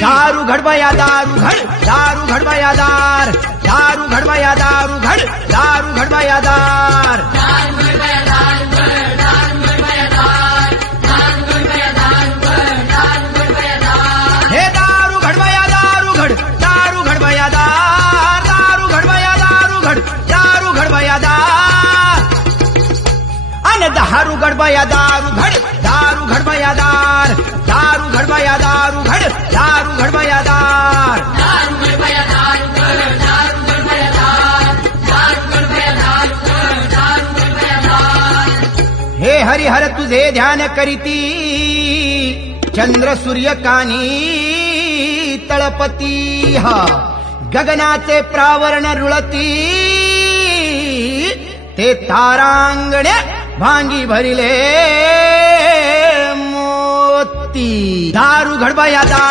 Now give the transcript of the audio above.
દારૂ ઘડવાયા દારૂ ઘડ દારૂ ઘડવાયા દાર દારૂ ઘડવાયા દારૂ ઘડ દારૂ ઘડવાયા દાર દારૂ ગડવાયા દારૂ ઘડ दारू घड दारू घड माया हे हरिहर तुझे ध्यान करीती चंद्र सूर्य कानी तळपती हा. गगनाचे प्रावरण रुळती ते तारांगणे भांगी भरिले. દારૂ ઘડવાયા દારૂ.